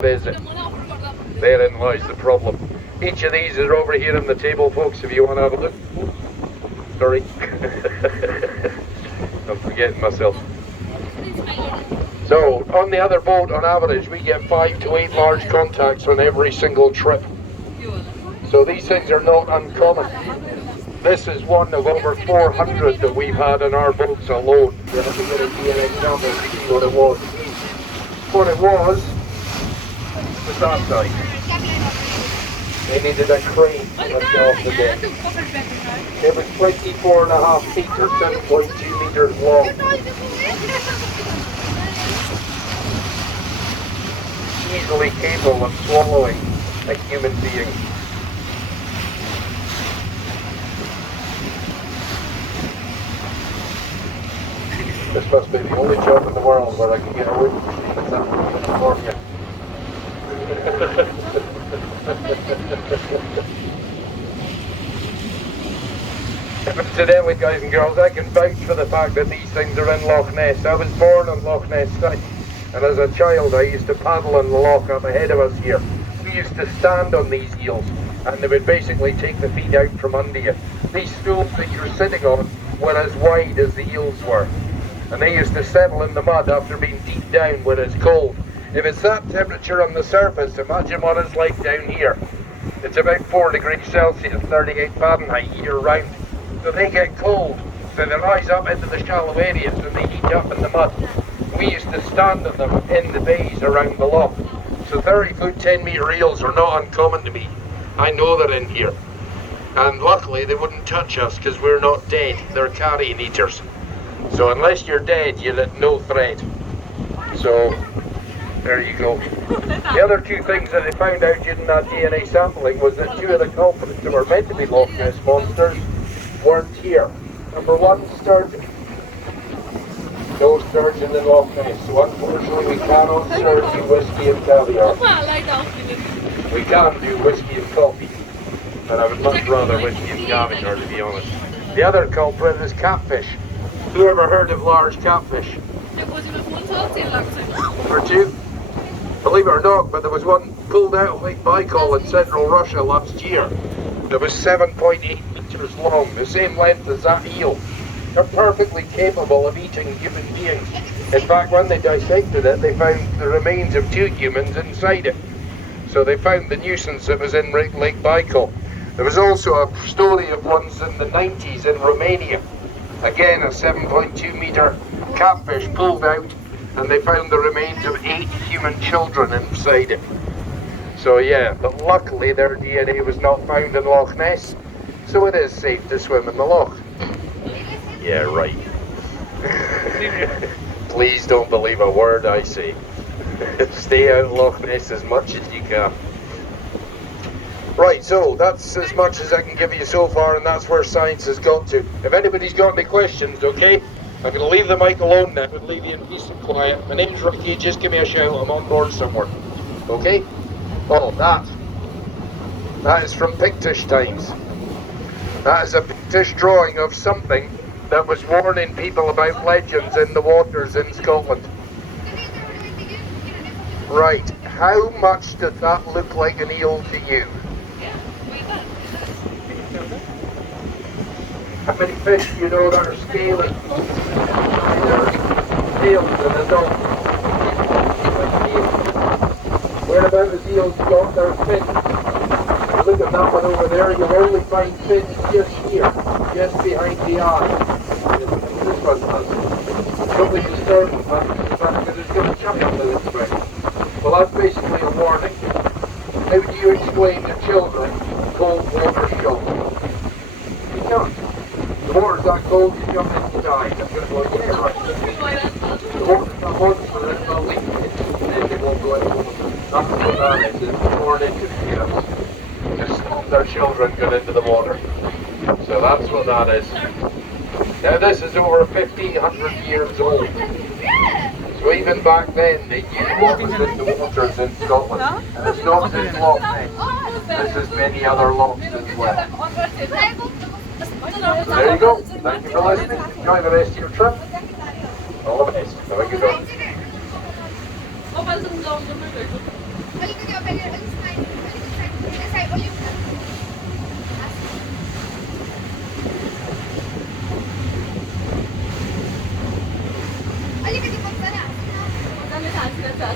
Visit. Therein lies the problem. Each of these is over here on the table, folks, if you want to have a look. Sorry. I'm forgetting myself. So, on the other boat, on average, we get 5 to 8 large contacts on every single trip. So these things are not uncommon. This is one of over 400 that we've had on our boats alone. We're going to get a DNA number to see what it was. What it was that side. They needed a crane to lift it off the deck. It was 24.5 feet or 7.2 meters long. Easily capable of swallowing a human being. This must be the only job in the world where I can get away with California. Incidentally, guys and girls, I can vouch for the fact that these things are in Loch Ness. I was born on Loch Ness site, and as a child I used to paddle in the loch up ahead of us here. We used to stand on these eels, and they would basically take the feet out from under you. These stools that you're sitting on were as wide as the eels were, and they used to settle in the mud after being deep down when it's cold. If it's that temperature on the surface, imagine what it's like down here. It's about 4 degrees Celsius, 38 Fahrenheit year round. So they get cold, so they rise up into the shallow areas and they heat up in the mud. We used to stand on them in the bays around the loch. So 30-foot, 10-metre eels are not uncommon to me. I know they're in here. And luckily they wouldn't touch us because we're not dead. They're carrion eaters. So unless you're dead, you're at no threat. So there you go. The other two things that they found out during that DNA sampling was that 2 of the culprits that were meant to be Loch Ness monsters weren't here. Number 1, sturgeon. No sturgeon in Loch Ness. So unfortunately we cannot serve you whiskey and caviar. We can do whiskey and coffee, but I would much rather whiskey and caviar, to be honest. The other culprit is catfish. Who ever heard of large catfish? Or 2? Believe it or not, but there was one pulled out of Lake Baikal in central Russia last year. That was 7.8 meters long, the same length as that eel. They're perfectly capable of eating human beings. In fact, when they dissected it, they found the remains of 2 humans inside it. So they found the nuisance that was in Lake Baikal. There was also a story of ones in the 90s in Romania. Again, a 7.2 meter catfish pulled out, and they found the remains of 8 human children inside it. So yeah, but luckily their DNA was not found in Loch Ness, so it is safe to swim in the loch. Yeah, right. Please don't believe a word I say. Stay out of Loch Ness as much as you can. Right, so that's as much as I can give you so far, and that's where science has got to. If anybody's got any questions, okay? I'm going to leave the mic alone now and leave you in peace and quiet. My name's Ricky, just give me a shout, I'm on board somewhere. Okay? Oh, that is from Pictish times. That is a Pictish drawing of something that was warning people about legends in the waters in Scotland. Right, how much does that look like an eel to you? How many fish do you know that are scaly? Their scales and adults. Where about the eels got their fins? Look at that one over there, you'll only find fins just here, just behind the eye. This one has. Don't be disturbed because it's going to chuck up this way. Well, that's basically a warning. How do you explain to children cold water shock? You can't. The water's that cold, you jump in to die. I'm going to go, yeah, right. The water's that monster, it's not leaking it, and then they won't go into water. That's what that is, it's poured into the ears. Just stop their children going into the water. So that's what that is. Now this is over 1,500 years old. So even back then they knew what was in the waters in Scotland. And it's not just Loch Ness. This is many other lochs as well. So there you go. Thank you for listening. Enjoy the rest of your trip. All the best. Have a good one. Halika, di ba sana? Huwag kami sa sila sa